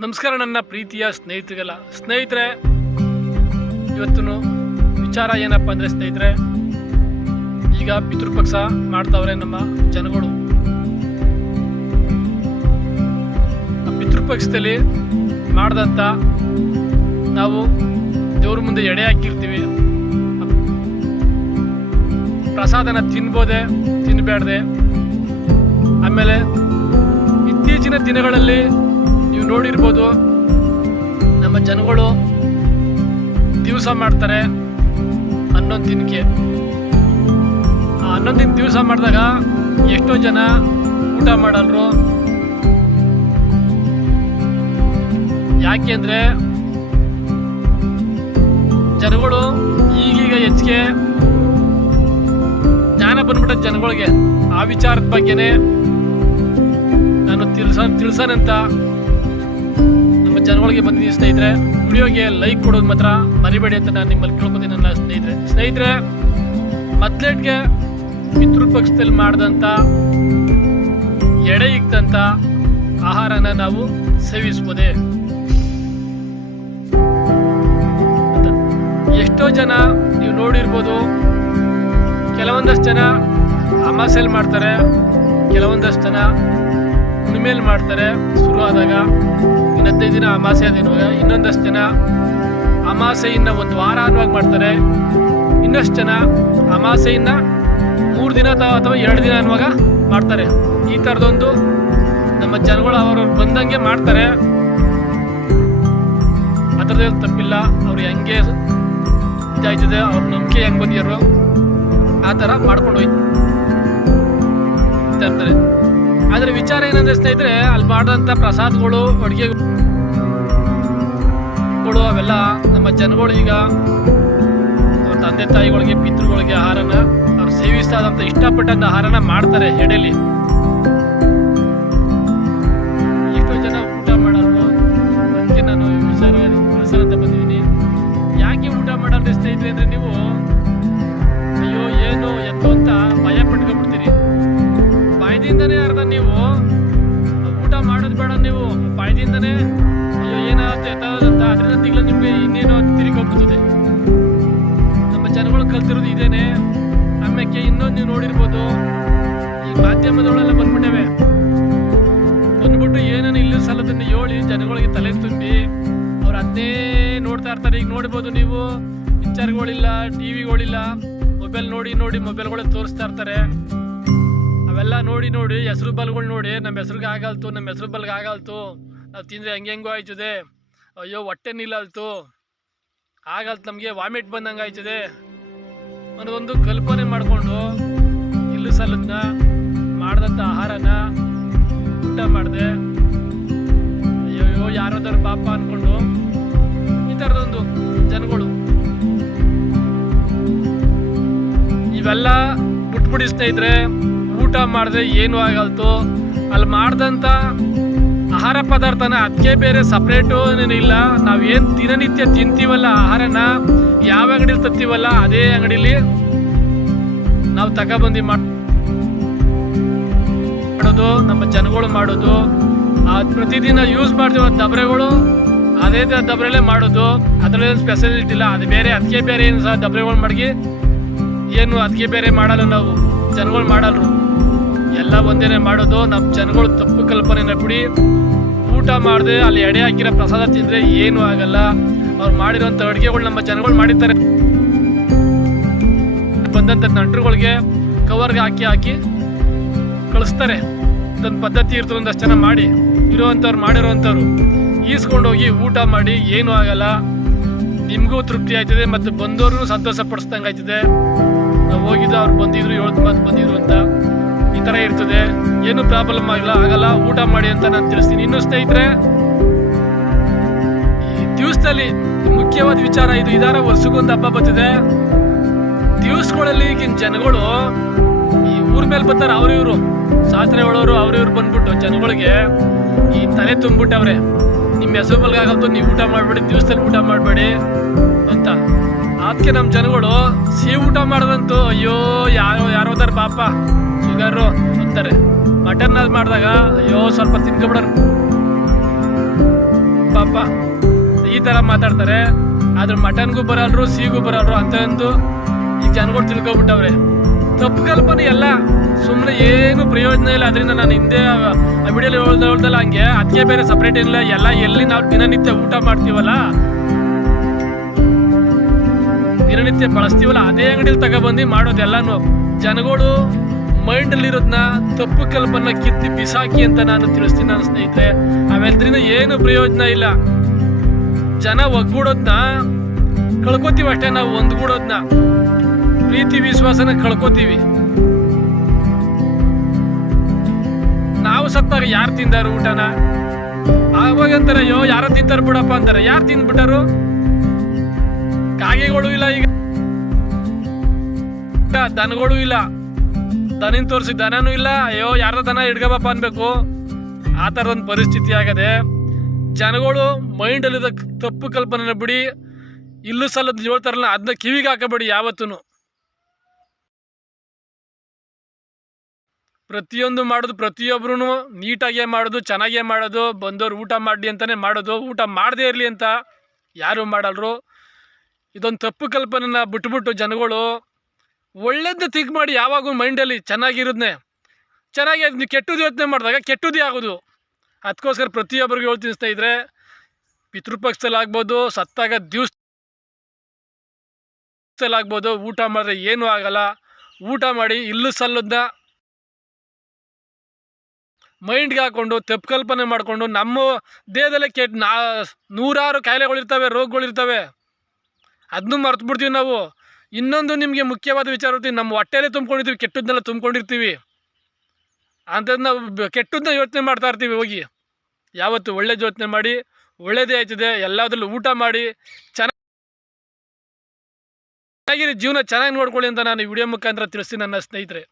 ನಮಸ್ಕಾರ ನನ್ನ ಪ್ರೀತಿಯ ಸ್ನೇಹಿತರಿಗೆಲ್ಲ. ಸ್ನೇಹಿತರೆ ಇವತ್ತು ವಿಚಾರ ಏನಪ್ಪ ಅಂದರೆ ಸ್ನೇಹಿತರೆ, ಈಗ ಪಿತೃಪಕ್ಷ ಮಾಡ್ತಾವ್ರೆ ನಮ್ಮ ಜನಗಳು. ಪಿತೃಪಕ್ಷದಲ್ಲಿ ಮಾಡ್ದಂಥ ನಾವು ದೇವ್ರ ಮುಂದೆ ಎಡೆ ಹಾಕಿರ್ತೀವಿ. ಪ್ರಸಾದನ ತಿನ್ಬೋದೆ ತಿನ್ಬೇಡ್ದೆ ಆಮೇಲೆ ಇತ್ತೀಚಿನ ದಿನಗಳಲ್ಲಿ ನೋಡಿರ್ಬೋದು. ನಮ್ಮ ಜನಗಳು ದಿವಸ ಮಾಡ್ತಾರೆ ಹನ್ನೊಂದು ದಿನಕ್ಕೆ. ಆ ಹನ್ನೊಂದು ದಿನ ದಿವಸ ಮಾಡಿದಾಗ ಎಷ್ಟೋ ಜನ ಊಟ ಮಾಡಲ್ರು. ಯಾಕೆ ಅಂದರೆ ಜನಗಳು ಈಗೀಗ ಹೆಚ್ಚಿಗೆ ಜ್ಞಾನ ಬಂದ್ಬಿಟ್ಟ ಜನಗಳಿಗೆ ಆ ವಿಚಾರದ ಬಗ್ಗೆನೇ ನಾನು ತಿಳ್ಸ, ತಿಳ್ಸನಂತ ಜನಗಳಿಗೆ ಬಂದಿದ್ದೀನಿ ಸ್ನೇಹಿತರೆ ವಿಡಿಯೋಗೆ ಲೈಕ್ ಕೊಡೋದು ಮಾತ್ರ ಮರಿಬೇಡಿ ಅಂತ ನಾನು ನಿಮ್ಮಲ್ಲಿ ಕೇಳ್ಕೊತೀನಿ ನನ್ನ ಸ್ನೇಹಿತರೆ ಸ್ನೇಹಿತರೆ, ಮೊದ್ಲೇಟ್ಗೆ ಪಿತೃಪಕ್ಷದಲ್ಲಿ ಮಾಡಿದಂಥ ಎಡೆ ಇಕ್ತಂಥ ಆಹಾರನ ನಾವು ಸೇವಿಸ್ಬೋದೇ. ಎಷ್ಟೋ ಜನ ನೀವು ನೋಡಿರ್ಬೋದು, ಕೆಲವೊಂದಷ್ಟು ಜನ ಅಮಾಸೆಯಲ್ಲಿ ಮಾಡ್ತಾರೆ, ಕೆಲವೊಂದಷ್ಟು ಜನ ಹುಣ್ಣಿಮೆಯಲ್ಲಿ ಮಾಡ್ತಾರೆ ಶುರು ಆದಾಗ ಇನ್ನೈದು ದಿನ ಅಮಾಸೆ ದಿನವಾಗ ಇನ್ನೊಂದಷ್ಟು ಜನ ಅಮಾಸೆಯಿಂದ ಒಂದು ವಾರ ಅನ್ನುವಾಗಿ ಮಾಡ್ತಾರೆ. ಇನ್ನಷ್ಟು ಜನ ಅಮಾಸೆಯಿಂದ ಮೂರು ದಿನ ಅಥವಾ ಅಥವಾ ಎರಡು ದಿನ ಅನ್ನುವಾಗ ಮಾಡ್ತಾರೆ. ಈ ಥರದೊಂದು ನಮ್ಮ ಜನಗಳು ಅವರು ಬಂದಂಗೆ ಮಾಡ್ತಾರೆ. ಅದರದೇನು ತಪ್ಪಿಲ್ಲ. ಅವ್ರು ಹೆಂಗೆ ಇದಾಯ್ತದೆ, ಅವ್ರ ನಂಬಿಕೆ ಹೆಂಗೆ ಬಂದಿರೋ ಆ ಥರ ಮಾಡ್ಕೊಂಡು ಹೋಯ್ತು. ಇರ್ತಾರೆ ಆದರೆ ವಿಚಾರ ಏನಂದ್ರೆ ಸ್ನೇಹಿತರೆ, ಅಲ್ಲಿ ಮಾಡಿದಂಥ ಪ್ರಸಾದಗಳು ಅಡುಗೆಗಳು ಅವೆಲ್ಲ ನಮ್ಮ ಜನಗಳು ಈಗ ತಂದೆ ತಾಯಿಗಳಿಗೆ, ಪಿತೃಗಳಿಗೆ ಆಹಾರನ ಅವ್ರು ಸೇವಿಸ್ತಾ ಇಷ್ಟಪಟ್ಟಂಥ ಆಹಾರನ ಮಾಡ್ತಾರೆ, ಎಡೆಲಿ. ಬಾಯ್ದಿಂದನೇ ಅಯ್ಯೋ, ಏನಾಗುತ್ತೆ ಅಂತ ಅದರಿಂದ ತಿಂಗಳು ನಿಮಗೆ ಇನ್ನೇನು ತಿರುಗೋಗ್ಬಿಡ್ತದೆ ನಮ್ಮ ಜನಗಳು ಕಲ್ತಿರೋದು ಇದೇನೆ. ಆಮೇಲೆ ಇನ್ನೊಂದು ನೀವು ನೋಡಿರ್ಬೋದು. ಈ ಮಾಧ್ಯಮದೊಳೆಲ್ಲ ಬಂದ್ಬಿಟ್ಟವೆ. ಬಂದ್ಬಿಟ್ಟು ಏನೇನು ಇಲ್ಲ ಸಲದನ್ನ ಹೇಳಿ ಜನಗಳಿಗೆ ತಲೆ ತುಂಬಿ ಅವ್ರು ಅದನ್ನೇ ನೋಡ್ತಾ ಇರ್ತಾರೆ. ಈಗ ನೋಡ್ಬೋದು ನೀವು ಪಿಕ್ಚರ್ಗಳಿಲ್ಲ ಟಿವಿಗಳಿಲ್ಲ ಮೊಬೈಲ್ ನೋಡಿ ನೋಡಿ ಮೊಬೈಲ್ಗಳೇ ತೋರಿಸ್ತಾ ಇರ್ತಾರೆ. ನೋಡಿ ನೋಡಿ, ಹೆಸರು ಬಲ್ಗಳು ನೋಡಿ ನಮ್ಮ ಹೆಸ್ರಿಗೆ ಆಗಲ್ತು ನಮ್ಮ ಹೆಸ್ರು ಬಲ್ಗೆ ಆಗಲ್ತು. ನಾವು ತಿಂದರೆ ಹೆಂಗೆ ಹೆಂಗೋ ಆಯ್ತದೆ. ಅಯ್ಯೋ, ಹೊಟ್ಟೆ ನಿಲ್ಲಲ್ತು. ಆಗಲ್ತು ನಮಗೆ, ವಾಮಿಟ್ ಬಂದಂಗೆ ಆಯ್ತದೆ. ಅನ್ನೋದೊಂದು ಕಲ್ಪನೆ ಮಾಡಿಕೊಂಡು, ಇಲ್ಲಿ ಸಲದನ್ನ ಮಾಡಿದಂಥ ಆಹಾರನ, ಊಟ ಮಾಡಿದೆ. ಅಯ್ಯೋ ಯಾರಾದ್ರು ಪಾಪ ಅಂದ್ಕೊಂಡು ಈ ಥರದೊಂದು ಜನಗಳು. ಇವೆಲ್ಲ ಬಿಟ್ಬಿಡಿಸ್ತಾ ಸ್ನೇಹಿತರೆ. ಊಟ ಮಾಡಿದೆ ಏನು ಆಗಲ್ತು. ಅಲ್ಲಿ ಮಾಡಿದಂಥ ಆಹಾರ ಪದಾರ್ಥನ ಅದಕ್ಕೆ ಬೇರೆ ಸಪ್ರೇಟು ನಾವು ನಾವೇನು ದಿನನಿತ್ಯ ತಿಂತೀವಲ್ಲ ಆಹಾರನ? ಯಾವ ಅಂಗಡಿಲಿ ತತ್ತೀವಲ್ಲ ಅದೇ ಅಂಗಡಿಲಿ ನಾವು ತಗೊಬಂದು ಮಾಡೋದು, ನಮ್ಮ ಜನಗಳು ಮಾಡೋದು. ಪ್ರತಿದಿನ ಯೂಸ್ ಮಾಡ್ತೀವಿ ದಬ್ರೆಗಳು ಅದೇ ದಬ್ರೆಲೇ ಮಾಡೋದು. ಅದರಲ್ಲೇನು ಸ್ಪೆಷಲಿಟಿ ಇಲ್ಲ. ಅದು ಬೇರೆ, ಅದಕ್ಕೆ ಬೇರೆ ಏನು ಸಹ ದಬ್ರೆಗಳು ಮಡಗಿ, ಏನು ಅದಕ್ಕೆ ಬೇರೆ ಮಾಡಲ್ಲ ನಾವು. ಜನಗಳು ಮಾಡಲ್ರು. ಎಲ್ಲ ಒಂದೇನೆ ಮಾಡೋದು ನಮ್ಮ ಜನಗಳು ತಪ್ಪು ಕಲ್ಪನೆನ ಬಿಡಿ ಊಟ ಮಾಡದೆ, ಅಲ್ಲಿ ಎಡೆ ಹಾಕಿರೋ ಪ್ರಸಾದ ತಿಂದರೆ ಏನು ಆಗಲ್ಲ. ಅವ್ರು ಮಾಡಿರೋಂಥ ಅಡುಗೆಗಳು ನಮ್ಮ ಜನಗಳು ಮಾಡಿರ್ತಾರೆ. ಬಂದಂಥ ನಂಟ್ರುಗಳಿಗೆ ಕವರ್ಗೆ ಹಾಕಿ ಹಾಕಿ ಕಳಿಸ್ತಾರೆ. ಇದೊಂದು ಪದ್ಧತಿ ಇರ್ತದೆ, ಒಂದಷ್ಟು ಜನ ಮಾಡಿ ಇರೋವಂಥವ್ರು, ಮಾಡಿರೋವಂಥವ್ರು. ಈಸ್ಕೊಂಡೋಗಿ ಊಟ ಮಾಡಿ ಏನೂ ಆಗಲ್ಲ. ನಿಮಗೂ ತೃಪ್ತಿ ಆಯ್ತದೆ ಮತ್ತು ಬಂದವ್ರಿಗೂ ಸಂತೋಷ ಪಡಿಸ್ದಂಗೆ ಆಯ್ತದೆ ನಾವು ಹೋಗಿದ್ದು ಅವ್ರು ಬಂದಿದ್ರು ಏಳು ಮತ್ತು ಬಂದಿದ್ರು ಅಂತ. ಈ ಥರ ಇರ್ತದೆ. ಏನು ಪ್ರಾಬ್ಲಮ್ ಆಗಿಲ್ಲ ಆಗಲ್ಲ, ಊಟ ಮಾಡಿ ಅಂತ ನಾನು ತಿಳಿಸ್ತೀನಿ. ಇನ್ನು ಸ್ನೇಹಿತರೆ, ಈ ದಿವಸದಲ್ಲಿ ಮುಖ್ಯವಾದ ವಿಚಾರ ಇದು. ಇದಾರ ವರ್ಷಕ್ಕೊಂದು ಹಬ್ಬ ಬರ್ತಿದೆ. ದಿವಸಗಳಲ್ಲಿ ಈಗಿನ ಜನಗಳು ಈ ಊರ್ ಮೇಲೆ ಬರ್ತಾರೆ ಅವ್ರ ಇವರು. ಸಾತ್ರೆ ಒಳವರು ಅವ್ರ ಇವ್ರು ಬಂದ್ಬಿಟ್ಟು ಜನಗಳಿಗೆ ಈ ತಲೆ ತುಂಬಿಟ್ಟವ್ರೆ ನಿಮ್ಮ ಹೆಸರು ಬಲ್ಗಾಗಲ್ತು, ನೀವು ಊಟ ಮಾಡಬೇಡಿ, ದಿವಸದಲ್ಲಿ ಊಟ ಮಾಡಬೇಡಿ ಅಂತ. ಅದಕ್ಕೆ ನಮ್ಮ ಜನಗಳು ಸಿಹಿ ಊಟ ಮಾಡ್ದಂತೂ ಅಯ್ಯೋ, ಯಾರೋ ಯಾರೋದಾರ ಪಾಪ. ಶುಗರು ಅಂತಾರೆ. ಮಟನ್ ಅಲ್ಲಿ ಮಾಡಿದಾಗ, ಅಯ್ಯೋ, ಸ್ವಲ್ಪ ತಿನ್ಕೊಬಿಡೋರು. ಪಾಪ, ಈ ಥರ ಮಾತಾಡ್ತಾರೆ. ಆದ್ರೆ ಮಟನ್ಗೂ ಬರಲ್ರು ಸಿಗೂ ಬರಲ್ರು ಅಂತ ಒಂದು ಈ ಜನಗಳು ತಿಳ್ಕೊಬಿಟ್ಟವ್ರೆ. ತಪ್ಪು ಕಲ್ಪನೆ ಎಲ್ಲ ಸುಮ್ಮನೆ ಏನು ಪ್ರಯೋಜನ ಇಲ್ಲ. ಅದರಿಂದ ನಾನು ಹಿಂದೆ, ಆ ವಿಡಿಯೋಲಿ ಹೇಳ್ದ ಹೇಳ್ದಲ್ಲ ಹಂಗೆ ಅದಕ್ಕೆ ಬೇರೆ ಸಪ್ರೇಟ್ ಇಲ್ಲ ಎಲ್ಲ ಎಲ್ಲಿ ನಾವು ದಿನನಿತ್ಯ ಊಟ ಮಾಡ್ತೀವಲ್ಲ? ದಿನನಿತ್ಯ ಬಳಸ್ತೀವಲ್ಲ? ಅದೇ ಅಂಗಡಿಲಿ ತಗೊಬಂದು ಮಾಡೋದೆಲ್ಲಾನು ಜನಗಳು ಮೈಂಡಲ್ಲಿರೋದನ್ನ ತಪ್ಪು ಕಲ್ಪನ್ನ ಕಿತ್ತಿ ಬಿಸಾಕಿ ಅಂತ ನಾನು ತಿಳಿಸ್ತೀನಿ ನನ್ನ ಸ್ನೇಹಿತರೆ. ಅವೆಲ್ಲದ್ರಿಂದ ಏನು ಪ್ರಯೋಜನ ಇಲ್ಲ. ಜನ ಒಗ್ಗೂಡೋದ್ನ ಕಳ್ಕೊತೀವಿ ಅಷ್ಟೇ, ನಾವು ಒಂದ್ಗೂಡೋದ್ನ. ಪ್ರೀತಿ, ವಿಶ್ವಾಸನ ಕಳ್ಕೊತೀವಿ. ನಾವು ಸತ್ತಾಗ ಯಾರು ತಿಂದಾರು ಊಟನ? ಆವಾಗ ಅಂತಾರೆ, ಅಯ್ಯೋ, ಯಾರ ತಿಂತಾರ ಬಿಡಪ್ಪ ಅಂತಾರೆ. ಯಾರು ತಿಂದ್ಬಿಟ್ಟಾರು? ಕಾಗೆಗಳು ಇಲ್ಲ ಈಗ. ದನಗಳು ಇಲ್ಲ. ದನಿನ್ ತೋರಿಸಿ ದನನೂ ಇಲ್ಲ. ಅಯ್ಯೋ ಯಾರ ದನ ಹಿಡ್ಕಬಪ್ಪ ಅನ್ಬೇಕು. ಆ ಥರದೊಂದು ಪರಿಸ್ಥಿತಿ ಆಗದೆ ಜನಗಳು ಮೈಂಡಲ್ಲಿದ್ದ ತಪ್ಪು ಕಲ್ಪನೆನ ಬಿಡಿ. ಇಲ್ಲೂ ಸಲ್ಲದ ಹೇಳ್ತಾರಲ್ಲ ಅದನ್ನ ಕಿವಿಗೆ ಹಾಕಬೇಡಿ ಯಾವತ್ತೂ ಪ್ರತಿಯೊಂದು ಮಾಡೋದು ಪ್ರತಿಯೊಬ್ರು ನೀಟಾಗೇ ಮಾಡೋದು ಚೆನ್ನಾಗೇ ಮಾಡೋದು, ಬಂದವ್ರು ಊಟ ಮಾಡಿ ಅಂತಲೇ ಮಾಡೋದು, ಊಟ ಮಾಡದೇ ಇರಲಿ ಅಂತ ಯಾರು ಮಾಡಲ್ರು. ಇದೊಂದು ತಪ್ಪು ಕಲ್ಪನೆನ ಬಿಟ್ಬಿಟ್ಟು ಜನಗಳು ಒಳ್ಳೇದನ್ನ ಥಿಂಕ್ ಮಾಡಿ ಯಾವಾಗೂ ಮೈಂಡಲ್ಲಿ ಚೆನ್ನಾಗಿರೋದನ್ನೇ ಚೆನ್ನಾಗಿ ನೀವು ಕೆಟ್ಟದ್ದು ಯೋಚನೆ ಮಾಡಿದಾಗ ಕೆಟ್ಟದ್ದೇ ಆಗೋದು. ಅದಕ್ಕೋಸ್ಕರ ಪ್ರತಿಯೊಬ್ಬರಿಗೂ ಹೇಳಿ ತಿನ್ನಿಸ್ತಾ ಇದ್ರೆ ಪಿತೃಪಕ್ಷದಲ್ಲಿ ಆಗ್ಬೋದು, ಸತ್ತಾಗ ದಿವ್ಸದಲ್ಲಿ ಆಗ್ಬೋದು, ಊಟ ಮಾಡಿದ್ರೆ ಏನೂ ಆಗಲ್ಲ. ಊಟ ಮಾಡಿ ಇಲ್ಲೂ ಸಲ್ಲದನ್ನ ಮೈಂಡ್ಗೆ ಹಾಕ್ಕೊಂಡು ತಪ್ಪು ಕಲ್ಪನೆ ಮಾಡಿಕೊಂಡು, ನಮ್ಮ ದೇಹದಲ್ಲೇ ಕೆಟ್ಟ ನಾ ನೂರಾರು ಕಾಯಿಲೆಗಳಿರ್ತವೆ, ರೋಗಗಳಿರ್ತವೆ. ಅದನ್ನೂ ಮರ್ತು ಬಿಡ್ತೀವಿ ನಾವು. ಇನ್ನೊಂದು ನಿಮಗೆ ಮುಖ್ಯವಾದ ವಿಚಾರ ನಮ್ಮ ಹೊಟ್ಟೆಲೇ ತುಂಬ್ಕೊಂಡಿರ್ತೀವಿ ಕೆಟ್ಟದ್ದನ್ನೆಲ್ಲ ತುಂಬ್ಕೊಂಡಿರ್ತೀವಿ. ಅಂಥದ್ದು ನಾವು ಕೆಟ್ಟದ್ದನ್ನ ಯೋಚನೆ ಮಾಡ್ತಾ ಇರ್ತೀವಿ ಹೋಗಿ. ಯಾವತ್ತು ಒಳ್ಳೆ ಯೋಚನೆ ಮಾಡಿ, ಒಳ್ಳೇದೇ ಆಯ್ತದೆ, ಎಲ್ಲದರಲ್ಲೂ ಊಟ ಮಾಡಿ ಚೆನ್ನಾಗಿರಿ ಜೀವನ ಚೆನ್ನಾಗಿ ನೋಡ್ಕೊಳ್ಳಿ ಅಂತ ನಾನು ವಿಡಿಯೋ ಮುಖಾಂತರ ತಿಳಿಸ್ತೀನಿ ನನ್ನ ಸ್ನೇಹಿತರೆ.